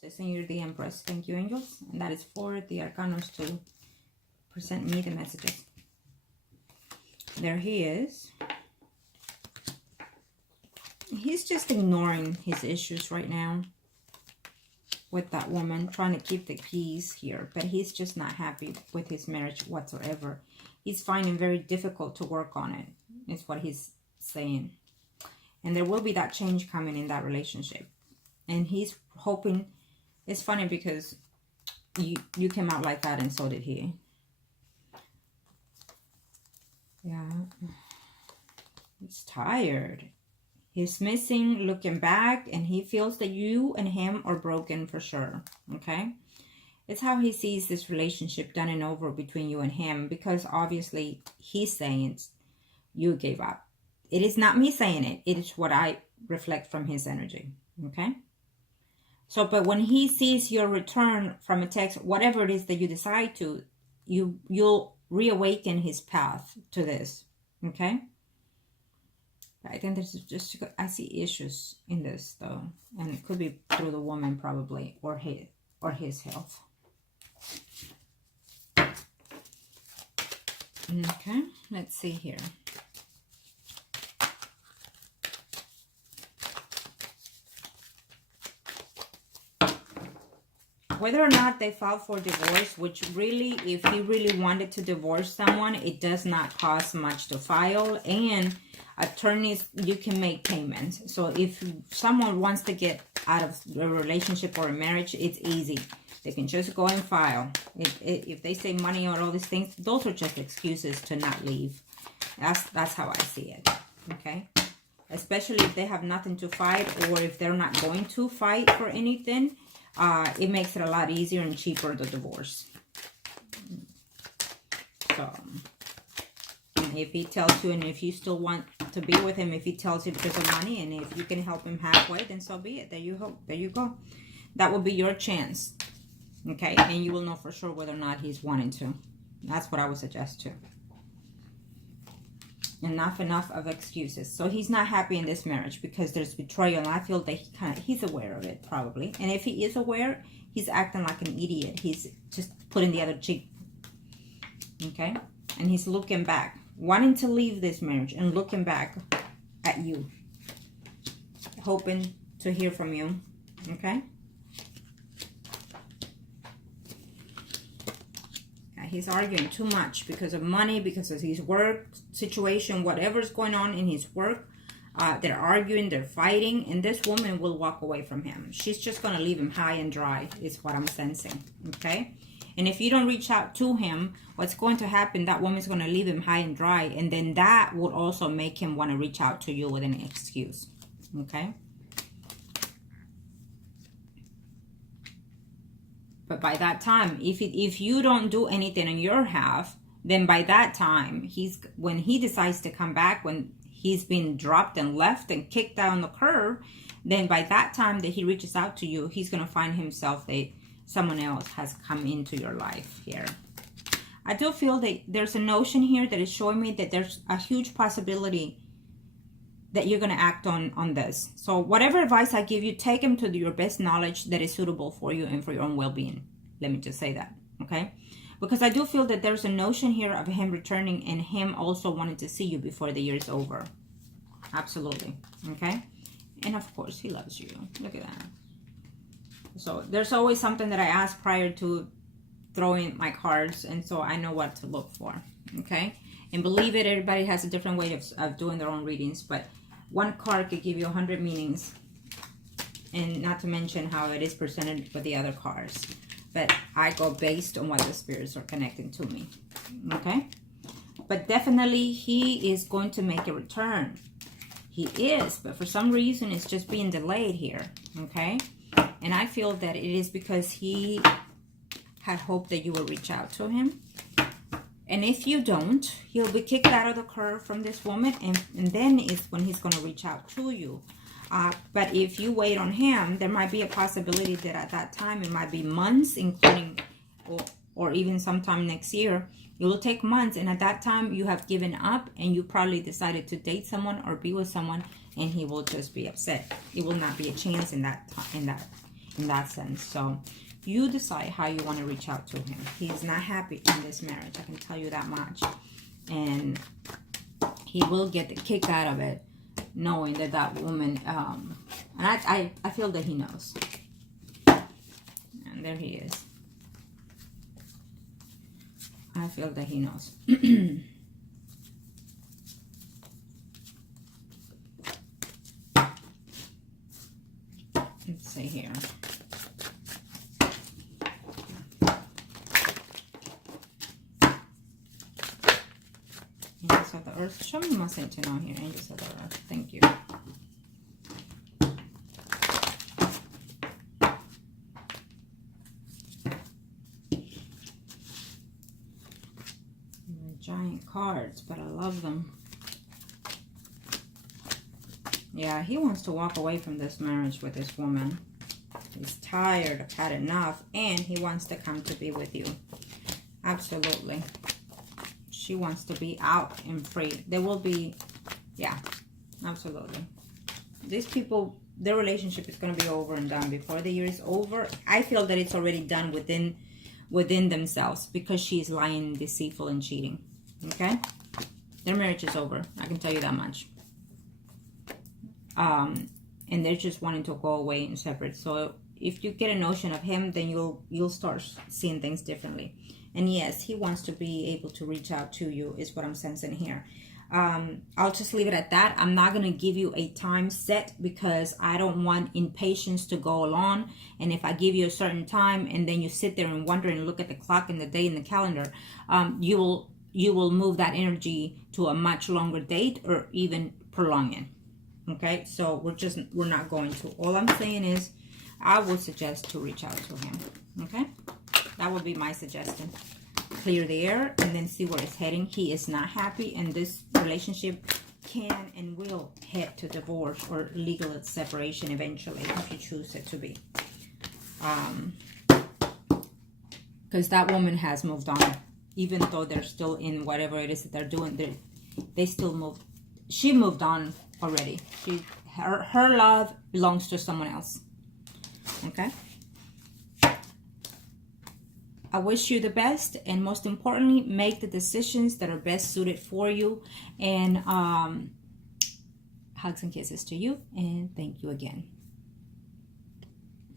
They send you the Empress. Thank you, angels. And that is for the Arcanos to present me the messages. There he is. He's just ignoring his issues right now with that woman, trying to keep the peace here. But he's just not happy with his marriage whatsoever. He's finding it very difficult to work on it, is what he's saying. And there will be that change coming in that relationship. And he's hoping, it's funny because you came out like that and so did he. Yeah. He's tired. He's missing, looking back, and he feels that you and him are broken for sure. Okay? It's how he sees this relationship done and over between you and him, because obviously he's saying you gave up. It is not me saying it. It is what I reflect from his energy. Okay? So, but when he sees your return from a text, whatever it is that you decide to, you'll reawaken his path to this. Okay? I think there's just, I see issues in this though. And it could be through the woman probably, or his health. Okay, let's see here. Whether or not they file for divorce, which really, if he really wanted to divorce someone, it does not cost much to file. And attorneys, you can make payments. So if someone wants to get out of a relationship or a marriage, it's easy. They can just go and file. If they say money or all these things, those are just excuses to not leave. That's how I see it. Okay? Especially if they have nothing to fight, or if they're not going to fight for anything. It makes it a lot easier and cheaper, the divorce. So, and if he tells you, and if you still want to be with him, if he tells you because of money, and if you can help him halfway, then so be it. There you go. That will be your chance. Okay? And you will know for sure whether or not he's wanting to. That's what I would suggest too. Enough of excuses. So he's not happy in this marriage because there's betrayal, and I feel that he's aware of it probably. And if he is aware, he's acting like an idiot. He's just putting the other cheek. Okay? And he's looking back, wanting to leave this marriage and looking back at you, hoping to hear from you. Okay? He's arguing too much because of money, because of his work situation, whatever's going on in his work. They're arguing, they're fighting, and this woman will walk away from him. She's just going to leave him high and dry, is what I'm sensing. Okay? And if you don't reach out to him, what's going to happen, that woman's going to leave him high and dry, and then that would also make him want to reach out to you with an excuse. Okay? But by that time, if you don't do anything on your half, then by that time, when he decides to come back, when he's been dropped and left and kicked down the curve, then by that time that he reaches out to you, he's going to find himself that someone else has come into your life here. I do feel that there's a notion here that is showing me that there's a huge possibility that you're going to act on this. So whatever advice I give you, take them to your best knowledge that is suitable for you and for your own well-being. Let me just say that, okay? Because I do feel that there's a notion here of him returning and him also wanting to see you before the year is over. Absolutely, okay? And of course, he loves you. Look at that. So there's always something that I ask prior to throwing my cards, and so I know what to look for, okay? And believe it, everybody has a different way of doing their own readings, but one card could give you 100 meanings, and not to mention how it is presented with the other cards. But I go based on what the spirits are connecting to me, okay? But definitely he is going to make a return. He is, but for some reason it's just being delayed here, okay? And I feel that it is because he had hoped that you will reach out to him. And if you don't, he'll be kicked out of the curve from this woman, and then is when he's going to reach out to you. But if you wait on him, there might be a possibility that at that time, it might be months, including, or even sometime next year. It will take months, and at that time, you have given up, and you probably decided to date someone or be with someone, and he will just be upset. It will not be a chance in that. in that sense. So you decide how you want to reach out to him. He is not happy in this marriage, I can tell you that much. And he will get the kick out of it, knowing that that woman, and I feel that he knows. And there he is. I feel that he knows. Let's see here. Angels of the Earth. Show me more saint to know here. Angels of the Earth. Thank you. Giant cards, but I love them. Yeah, he wants to walk away from this marriage with this woman. He's tired, I've had enough, and he wants to come to be with you. Absolutely. She wants to be out and free. There will be, yeah, absolutely. These people, their relationship is going to be over and done before the year is over. I feel that it's already done within themselves, because she's lying, deceitful, and cheating. Okay? Their marriage is over. I can tell you that much. And they're just wanting to go away and separate. So if you get a notion of him, then you'll start seeing things differently. And yes, he wants to be able to reach out to you, is what I'm sensing here. I'll just leave it at that. I'm not going to give you a time set, because I don't want impatience to go along. And if I give you a certain time and then you sit there and wonder and look at the clock and the day and the calendar, you will move that energy to a much longer date, or even prolong it. Okay, so we're not going to. All I'm saying is, I would suggest to reach out to him. Okay, that would be my suggestion. Clear the air and then see where it's heading. He is not happy, and this relationship can and will head to divorce or legal separation eventually, if you choose it to be. Because that woman has moved on, even though they're still in whatever it is that they're doing. They still moved. She moved on already. Her love belongs to someone else. Okay. I wish you the best, and most importantly, make the decisions that are best suited for you. And hugs and kisses to you, and thank you again.